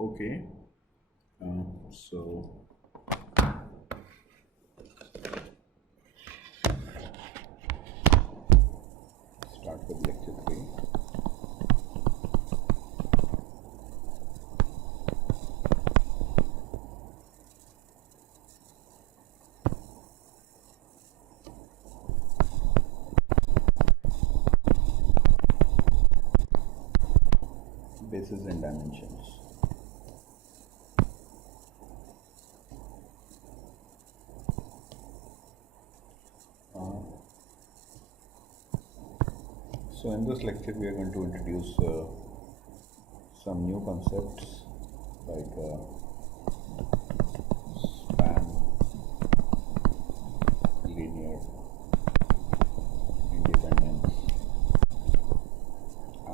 Okay, so start with lecture 3. Bases and dimensions. Uh, so in this lecture we are going to introduce some new concepts like span, linear, independence,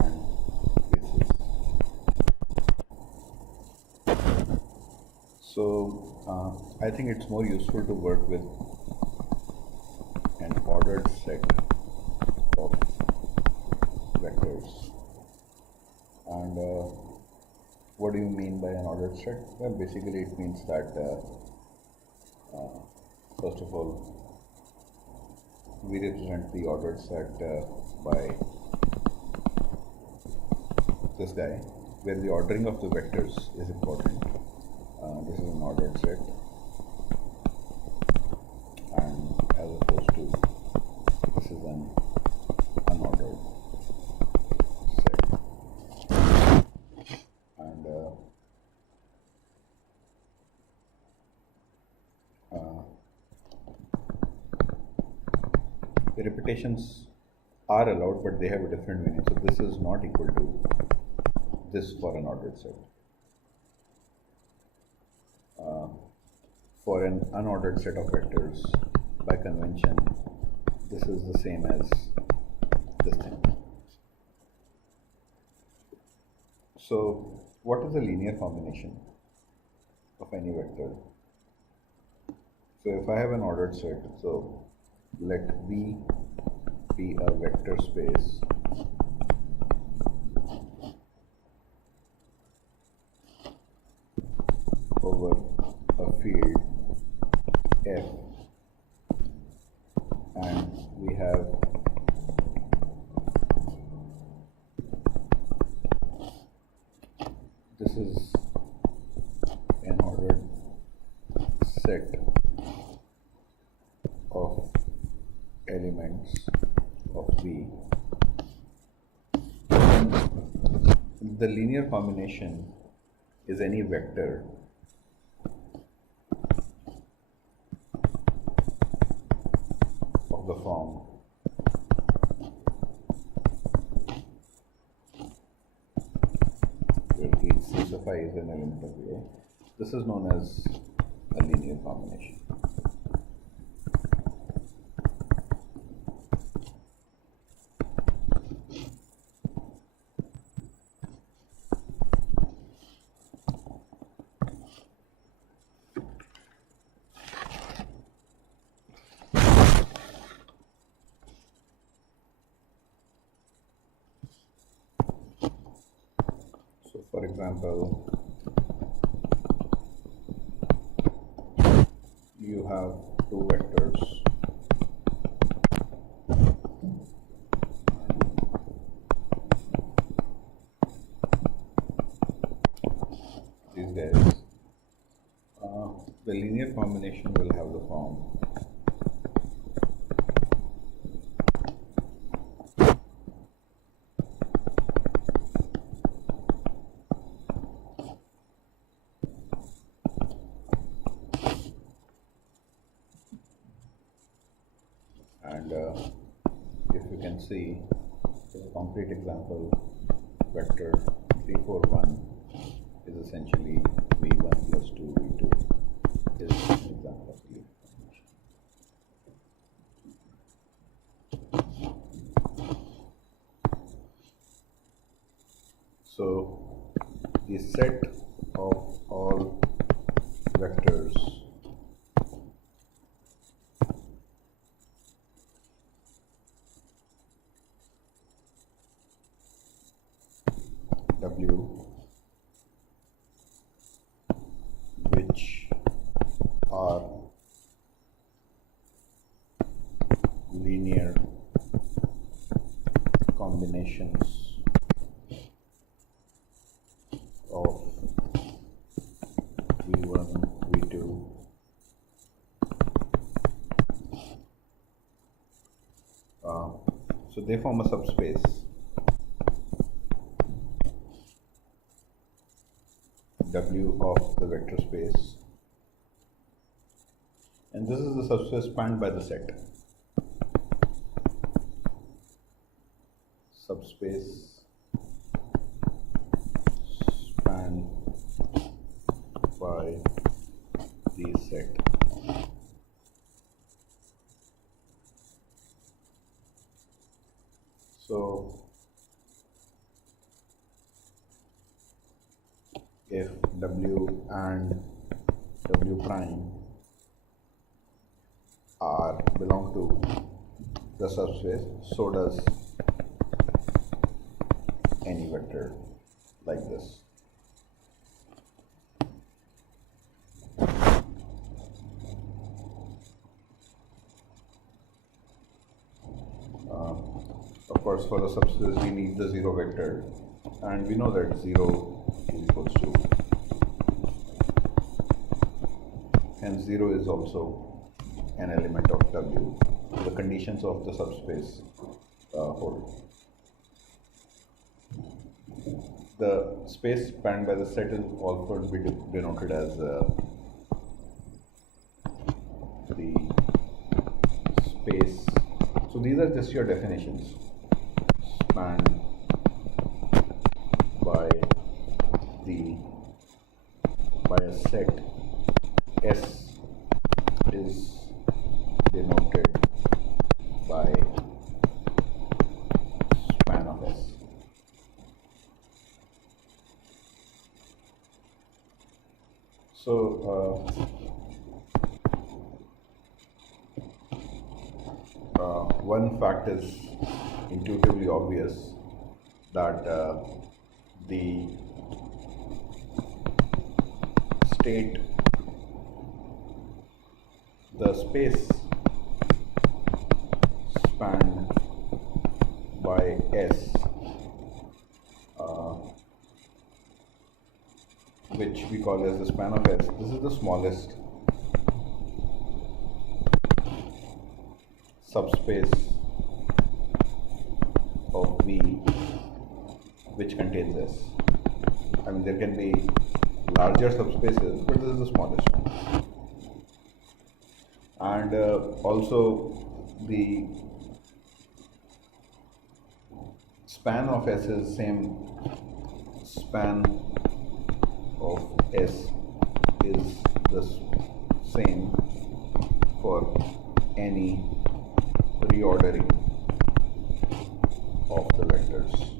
and basis. So I think it's more useful to work with an ordered set of vectors. And what do you mean by an ordered set? Well, basically it means that first of all, we represent the ordered set by this guy, where the ordering of the vectors is important. This is an ordered set, and as opposed to this is an unordered set. And the repetitions are allowed, but they have a different meaning. So this is not equal to this for an ordered set. For an unordered set of vectors, by convention, this is the same as this thing. So what is the linear combination of any vector? So if I have an ordered set, so let V be a vector space over a field F, and we have this is an ordered set of elements of V. The linear combination is any vector of the form where each C sub I is an element of A. This is known as a linear combination. So for example, you have two vectors these guys. The linear combination will have the form and if you can see, as a concrete example, vector 341 is essentially V1 plus 2 V2 is an example of linear combination. So the set of all vectors W combinations of V1, V2, so they form a subspace W of the vector space, and this is the subspace spanned by the set. Subspace spanned by the set. So if W and W prime are belong to the subspace, so does any vector like this. Of course, for the subspace we need the zero vector, and we know that 0 is equals to, hence 0 is also an element of W. The conditions of the subspace hold. The space spanned by the set is also be denoted as the space. So these are just your definitions. Spanned by a set S is denoted by span of S. So one fact is intuitively obvious, that the state, the space spanned by S, which we call as the span of S, this is the smallest subspace of V which contains S. I mean, there can be larger subspaces, but this is the smallest one. And also the span of S is same span of S is the same for any reordering of the vectors.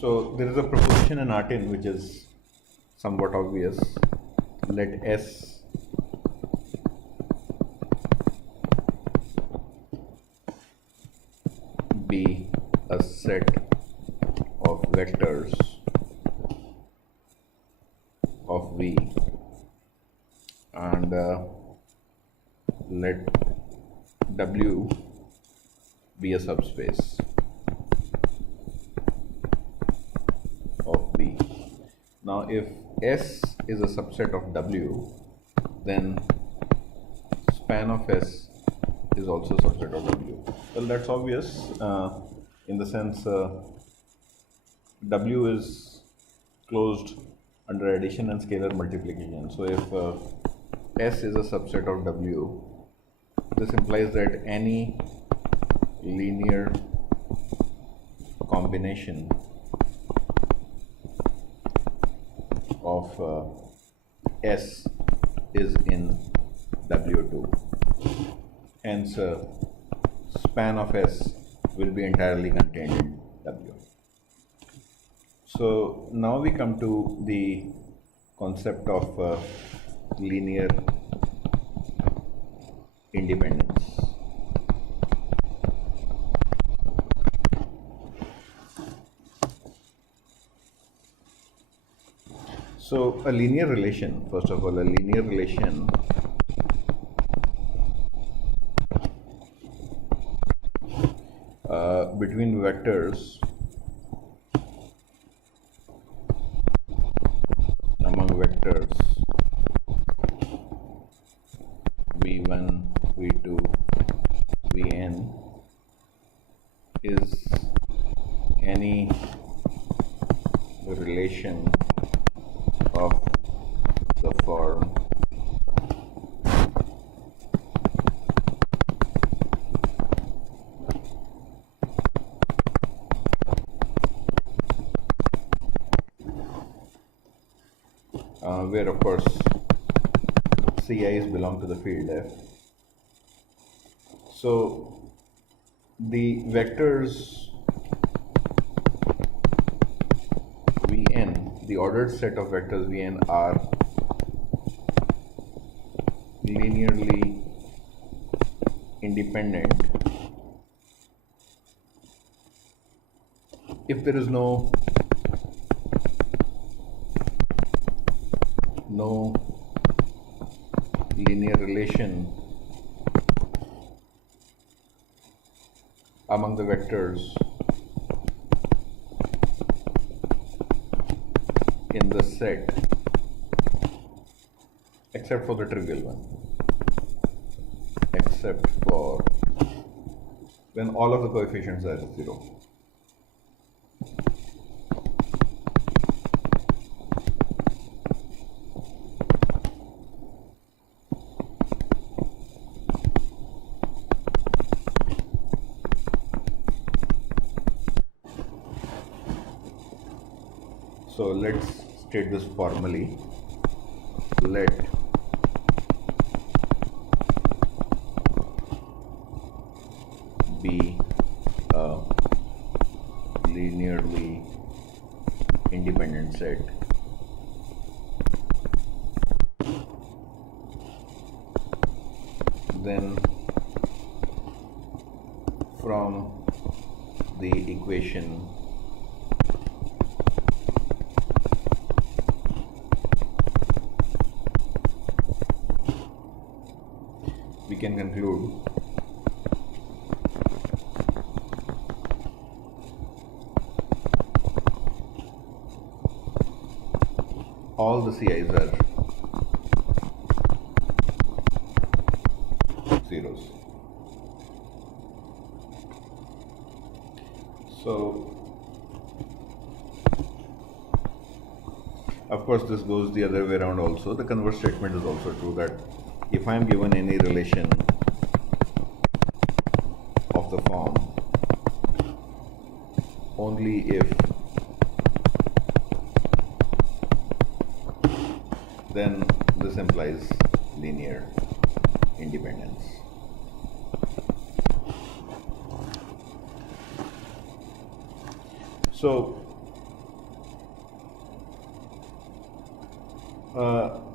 So there is a proposition in Artin which is somewhat obvious. Let S be a set of vectors of V, and let W be a subspace of V. Now if S is a subset of W, then span of S is also a subset of W. Well, that's obvious in the sense W is closed under addition and scalar multiplication. So if S is a subset of W, this implies that any linear combination of S is in W2. Hence, span of S will be entirely contained in W. So now we come to the concept of linear independence. So a linear relation, first of all, a linear relation between vectors among vectors v1, v2, vn is any relation of the form where of course Ci's belong to the field F. So the vectors Vn, the ordered set of vectors Vn are linearly independent if there is no linear relation among the vectors in the set except for the trivial one, except for when all of the coefficients are 0. So let's state this formally. Let be a linearly independent set then from the equation we can conclude all the Ci's are zeros. So of course this goes the other way around also. The converse statement is also true, that if I am given any relation of the form only if, then this implies linear independence. So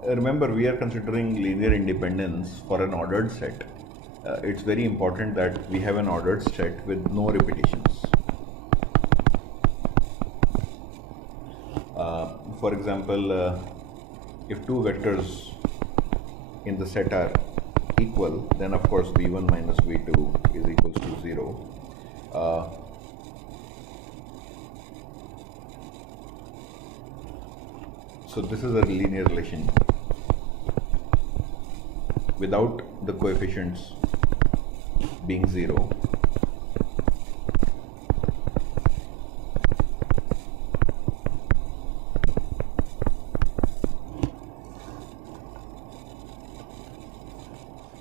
remember, we are considering linear independence for an ordered set. It's very important that we have an ordered set with no repetitions. For example, if two vectors in the set are equal, then of course v1 minus v2 is equals to 0. So this is a linear relation without the coefficients being 0.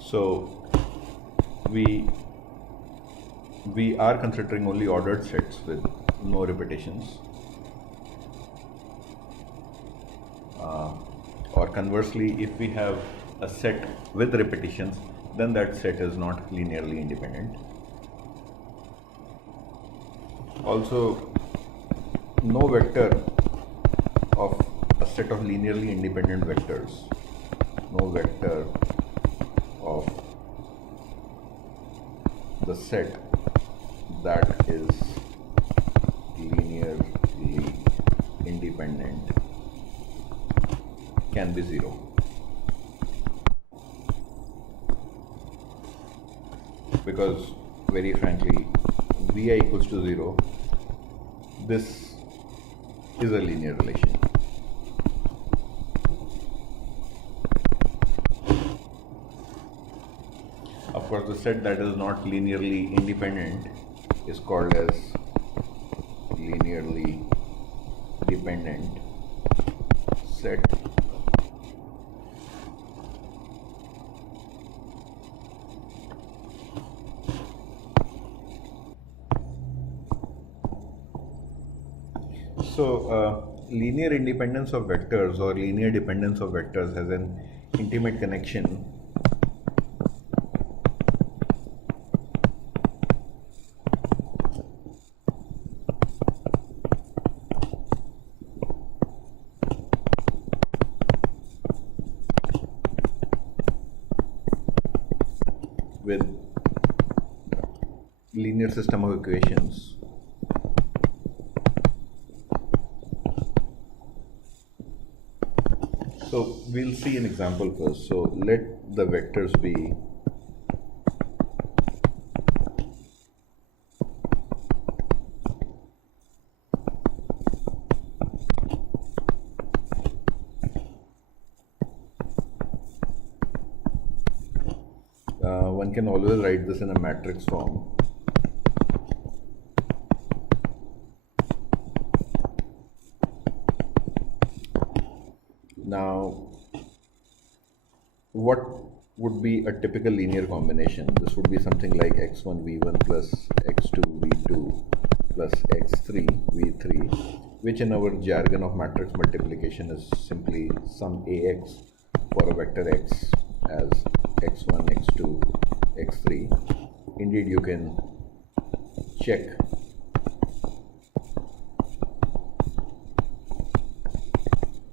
So we are considering only ordered sets with no repetitions. Or conversely, if we have a set with repetitions, then that set is not linearly independent. Also, no vector of a set of linearly independent vectors, no vector of the set that is linearly independent can be 0. Because very frankly, Vi equals to 0, this is a linear relation. Of course, the set that is not linearly independent is called as linearly dependent set. So, linear independence of vectors or linear dependence of vectors has an intimate connection with linear system of equations. So we'll see an example first. So let the vectors be one can always write this in a matrix form. Now, what would be a typical linear combination? This would be something like x1 v1 plus x2 v2 plus x3 v3, which in our jargon of matrix multiplication is simply sum ax for a vector x as x1, x2, x3. Indeed, you can check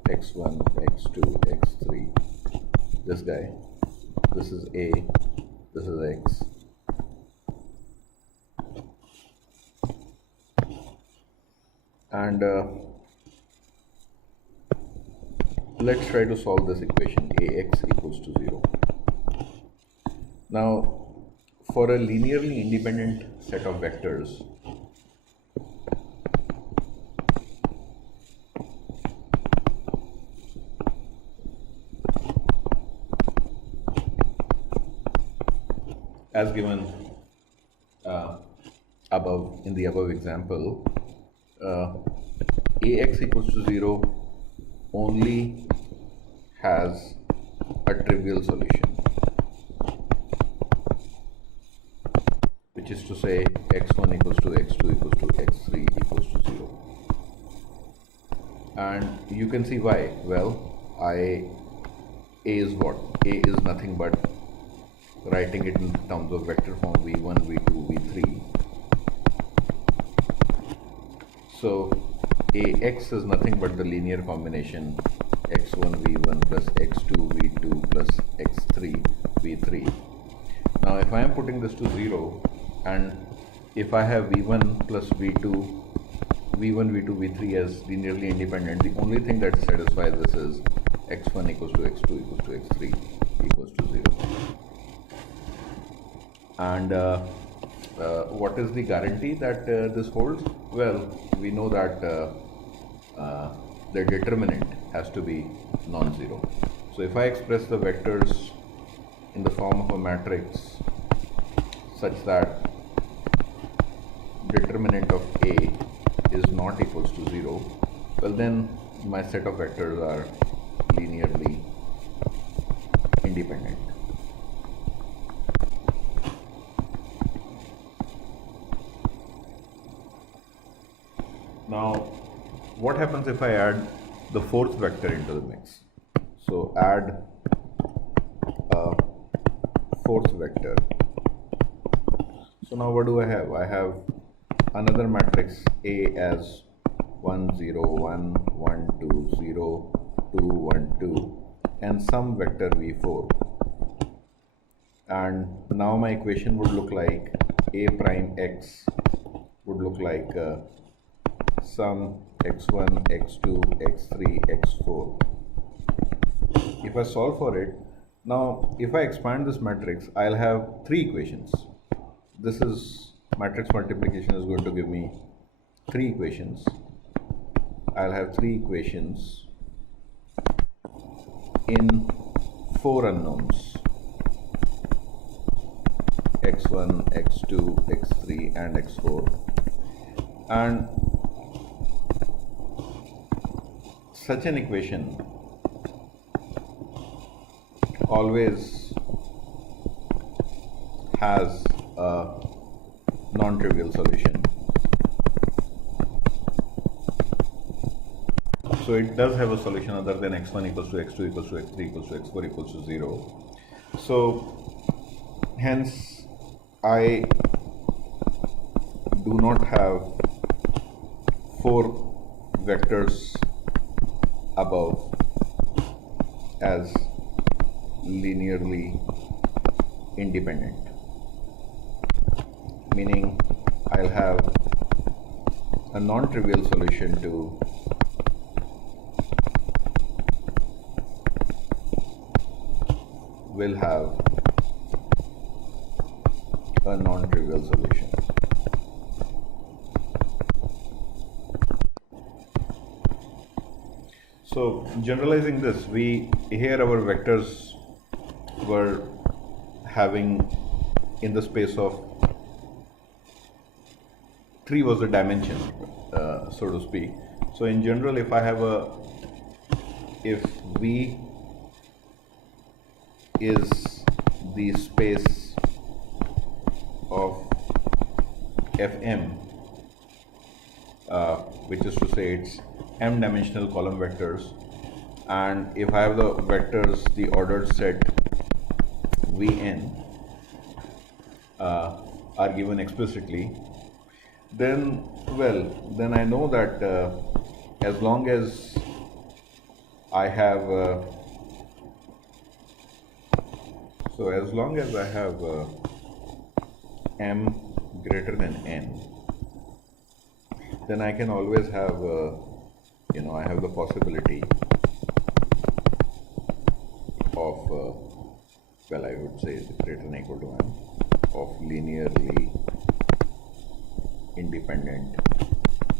x1, x2, x3, this guy, this is A, this is X. And let's try to solve this equation, Ax equals to 0. Now, for a linearly independent set of vectors, as given above in the above example, Ax equals to 0 only has a trivial solution, which is to say x1 equals to x2 equals to x3 equals to 0. And you can see why. Well, A is what? A is nothing but, writing it in terms of vector form, v1, v2, v3. So Ax is nothing but the linear combination x1 v1 plus x2 v2 plus x3 v3. Now if I am putting this to 0, and if I have v1 plus v2, v1, v2, v3 as linearly independent, the only thing that satisfies this is x1 equals to x2 equals to x3 equals to 0. And what is the guarantee that this holds? Well, we know that the determinant has to be non-zero. So if I express the vectors in the form of a matrix such that determinant of A is not equals to 0, well then my set of vectors are linearly independent. Now, what happens if I add the fourth vector into the mix? So add a fourth vector. So now what do I have? I have another matrix A as 1, 0, 1, 1, 2, 0, 2, 1, 2, and some vector v4. And now my equation would look like A prime x would look like sum x1, x2, x3, x4. I solve for it, now if I expand this matrix, I'll have three equations. This is matrix multiplication is going to give me three equations. I'll have three equations in four unknowns: x1, x2, x3 and x4. And such an equation always has a non-trivial solution. So it does have a solution other than x1 equals to x2 equals to x3 equals to x4 equals to 0. So hence I do not have four vectors above as linearly independent, meaning I'll have a non-trivial solution to will have a non-trivial solution. So generalizing this, here our vectors were having in the space of 3 was the dimension, so to speak. So in general, if V is the space of Fm, which is to say it's m dimensional column vectors, and if I have the vectors, the ordered set Vn are given explicitly, then I know that as long as I have m greater than n, then I can always have I have the possibility of I would say greater than or equal to n of linearly independent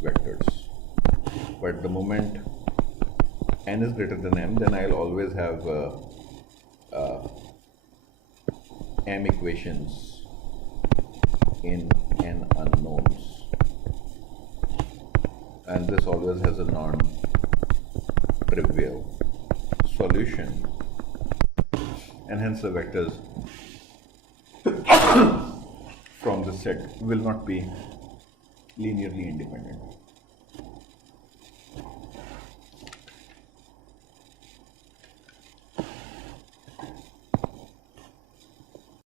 vectors. But the moment n is greater than m, then I'll always have m equations in n unknowns, and this always has a non-trivial solution, and hence the vectors from the set will not be linearly independent.